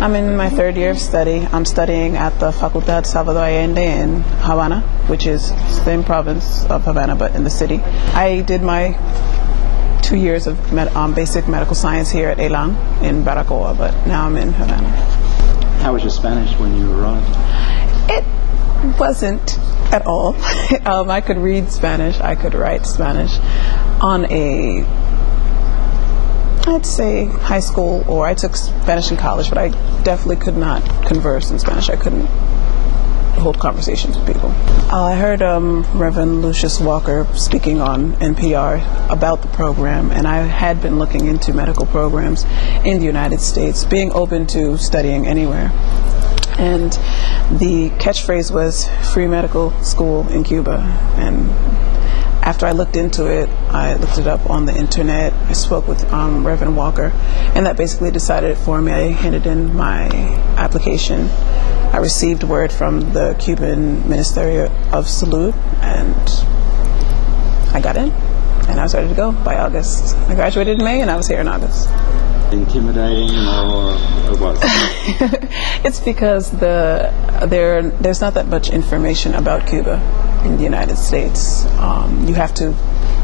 I'm in my third year of study. I'm studying at the Facultad Salvador Allende in Havana, which is the same province of Havana, but in the city. I did my 2 years of basic medical science here at Elan in Baracoa, but now I'm in Havana. How was your Spanish when you arrived? It wasn't at all. I could read Spanish, I could write Spanish on I'd say high school, or I took Spanish in college, but I definitely could not converse in Spanish. I couldn't hold conversations with people. I heard Reverend Lucius Walker speaking on NPR about the program, and I had been looking into medical programs in the United States, being open to studying anywhere. And the catchphrase was free medical school in Cuba. And after I looked into it, I looked it up on the internet. I spoke with Reverend Walker, and that basically decided it for me. I handed in my application. I received word from the Cuban Ministry of Salud, and I got in, and I was ready to go by August. I graduated in May, and I was here in August. Intimidating or what? It's because there's not that much information about Cuba in the United States. You have to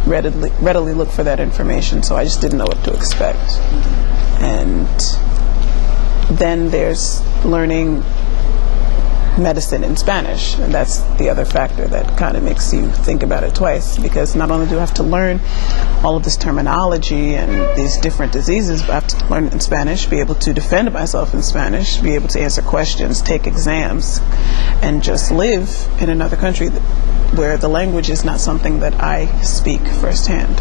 readily look for that information, so I just didn't know what to expect. And then there's learning medicine in Spanish, and that's the other factor that kind of makes you think about it twice, because not only do I have to learn all of this terminology and these different diseases, but I have to learn it in Spanish, be able to defend myself in Spanish, be able to answer questions, take exams, and just live in another country where the language is not something that I speak firsthand.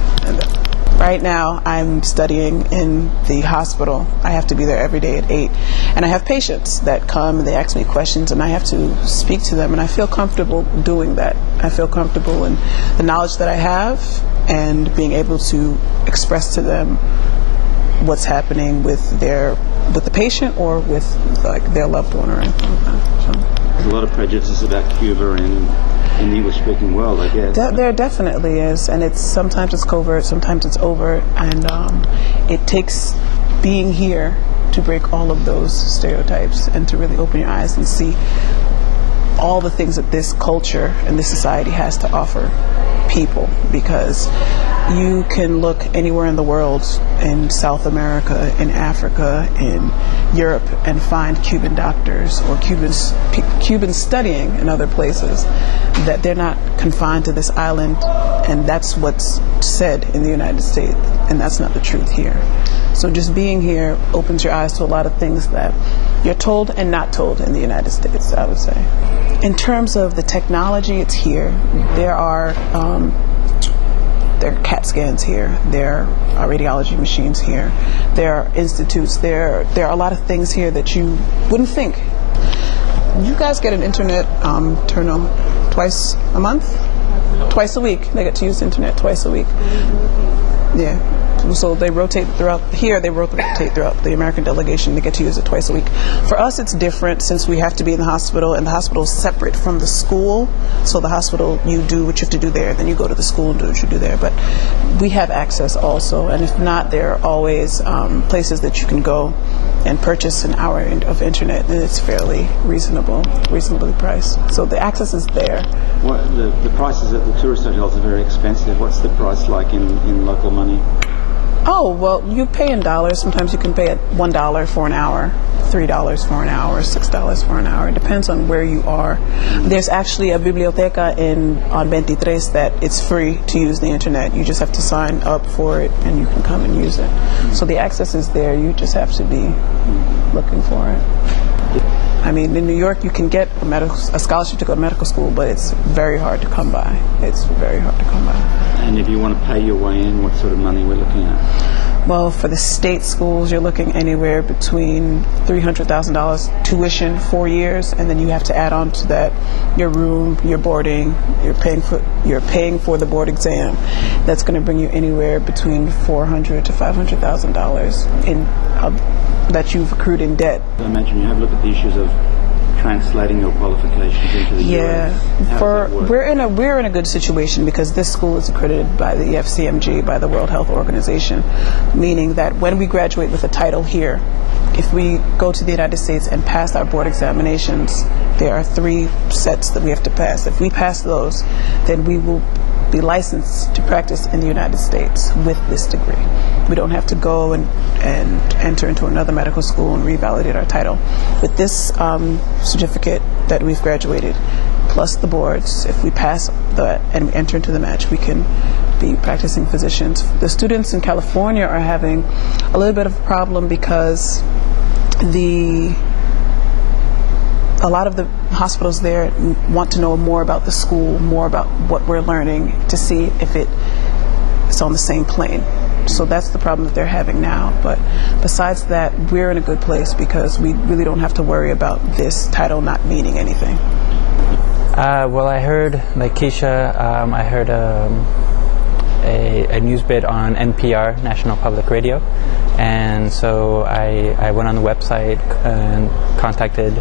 Right now, I'm studying in the hospital. I have to be there every day at 8. And I have patients that come and they ask me questions, and I have to speak to them, and I feel comfortable doing that. I feel comfortable in the knowledge that I have and being able to express to them what's happening with the patient or with their loved one or anything like that. So. There's a lot of prejudices about Cuba in the English-speaking world, I guess. There definitely is, and sometimes it's covert, sometimes it's overt, and it takes being here to break all of those stereotypes and to really open your eyes and see all the things that this culture and this society has to offer people, because you can look anywhere in the world, in South America, in Africa, in Europe, and find Cuban doctors or Cubans studying in other places, that they're not confined to this island, and that's what's said in the United States, and that's not the truth here. So just being here opens your eyes to a lot of things that you're told and not told in the United States, I would say. In terms of the technology, it's here. There are CAT scans here. There are radiology machines here. There are institutes. There are a lot of things here that you wouldn't think. You guys get an internet turn on twice a month? Twice a week. They get to use the internet twice a week. Yeah. So they rotate throughout here. They rotate throughout the American delegation. They get to use it twice a week. For us, it's different since we have to be in the hospital, and the hospital is separate from the school. So the hospital, you do what you have to do there, then you go to the school and do what you do there. But we have access also, and if not, there are always places that you can go and purchase an hour of internet, and it's fairly reasonably priced. So the access is there. The prices at the tourist hotels are very expensive. What's the price like in local money? Oh, well, you pay in dollars. Sometimes you can pay at $1 for an hour, $3 for an hour, $6 for an hour. It depends on where you are. There's actually a biblioteca on 23 that it's free to use the internet. You just have to sign up for it, and you can come and use it. So the access is there. You just have to be looking for it. I mean, in New York, you can get a scholarship to go to medical school, but it's very hard to come by. It's very hard to come by. And if you want to pay your way in, what sort of money we're looking at? Well, for the state schools, you're looking anywhere between $300,000 tuition, 4 years, and then you have to add on to that your room, your boarding. You're paying for the board exam. That's going to bring you anywhere between $400,000 to $500,000 that you've accrued in debt. I imagine you have looked at the issues of translating your qualifications into the Yeah, US? How does that work? we're in a good situation because this school is accredited by the FCMG, by the World Health Organization, meaning that when we graduate with a title here, if we go to the United States and pass our board examinations, there are 3 sets that we have to pass. If we pass those, then we will be licensed to practice in the United States with this degree. We don't have to go and enter into another medical school and revalidate our title. With this certificate that we've graduated, plus the boards, if we pass and enter into the match, we can be practicing physicians. The students in California are having a little bit of a problem because a lot of the hospitals there want to know more about the school, more about what we're learning, to see if it's on the same plane. So that's the problem that they're having now. But besides that, we're in a good place because we really don't have to worry about this title not meaning anything. Well, I heard, like Keisha, I heard a news bit on NPR, National Public Radio, and so I went on the website and contacted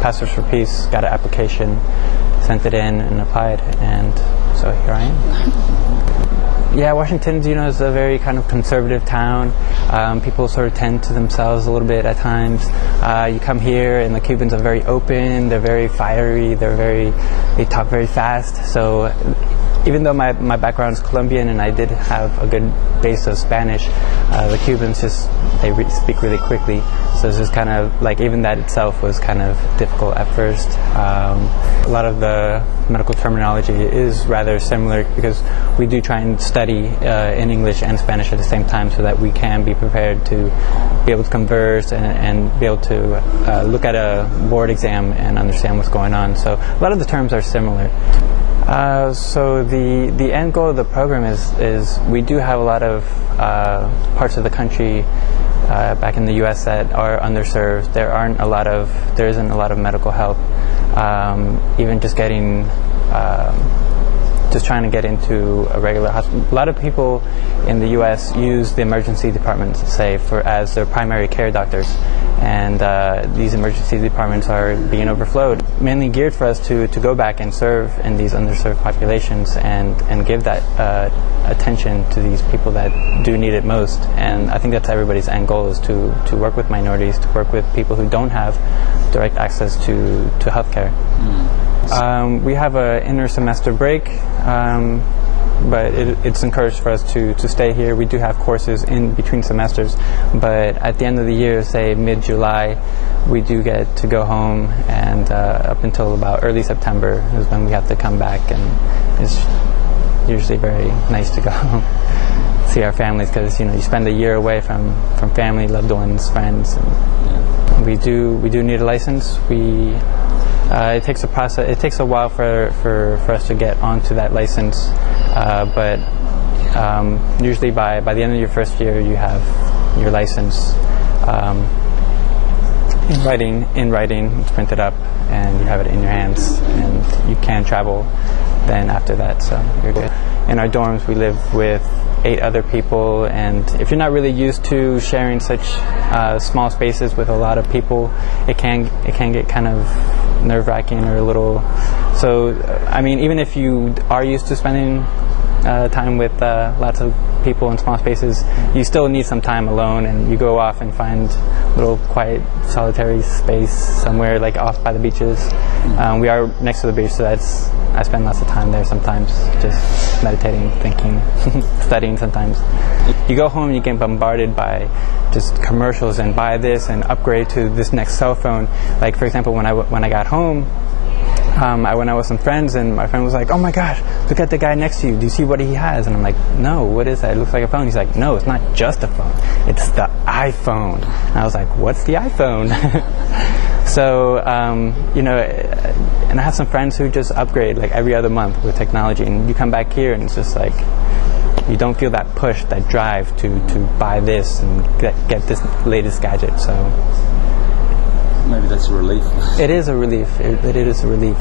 Pastors for Peace, got an application, sent it in and applied, and so here I am. Yeah, Washington, is a very kind of conservative town. People sort of tend to themselves a little bit at times. You come here and the Cubans are very open, they're very fiery, they talk very fast, so even though my background is Colombian and I did have a good base of Spanish, the Cubans they speak really quickly. So it's just kind of like, even that itself was kind of difficult at first. A lot of the medical terminology is rather similar because we do try and study in English and Spanish at the same time so that we can be prepared to be able to converse and be able to look at a board exam and understand what's going on. So a lot of the terms are similar. So the end goal of the program is we do have a lot of parts of the country back in the U.S. that are underserved. There isn't a lot of medical help. Even just trying to get into a regular hospital. A lot of people in the U.S. use the emergency departments, say, as their primary care doctors. And these emergency departments are being overflowed, mainly geared for us to go back and serve in these underserved populations and give that attention to these people that do need it most. And I think that's everybody's end goal, is to work with minorities, to work with people who don't have direct access to healthcare. We have an inter-semester break, but it's encouraged for us to stay here. We do have courses in between semesters, but at the end of the year, say mid-July, we do get to go home, and up until about early September is when we have to come back, and it's usually very nice to go see our families, because you spend a year away from family, loved ones, friends. And we do need a license. It takes a process. It takes a while for us to get onto that license, but usually by the end of your first year, you have your license in writing. It's printed up, and you have it in your hands, and you can travel then after that. So you're good. In our dorms, we live with 8 other people, and if you're not really used to sharing such small spaces with a lot of people, it can get kind of nerve-wracking or a little. So I mean, even if you are used to spending time with lots of people in small spaces, you still need some time alone, and you go off and find a little quiet, solitary space somewhere, like off by the beaches. We are next to the beach, so I spend lots of time there sometimes, just meditating, thinking, studying sometimes. You go home and you get bombarded by just commercials and buy this and upgrade to this next cell phone. Like, for example, when I got home, I went out with some friends, and my friend was like, "Oh my gosh, look at the guy next to you. Do you see what he has?" And I'm like, "No, what is that? It looks like a phone." He's like, "No, it's not just a phone. It's the iPhone." And I was like, "What's the iPhone?" So, and I have some friends who just upgrade like every other month with technology, and you come back here and it's just like, you don't feel that push, that drive to buy this and get this latest gadget. So maybe that's a relief. It is a relief. It is a relief.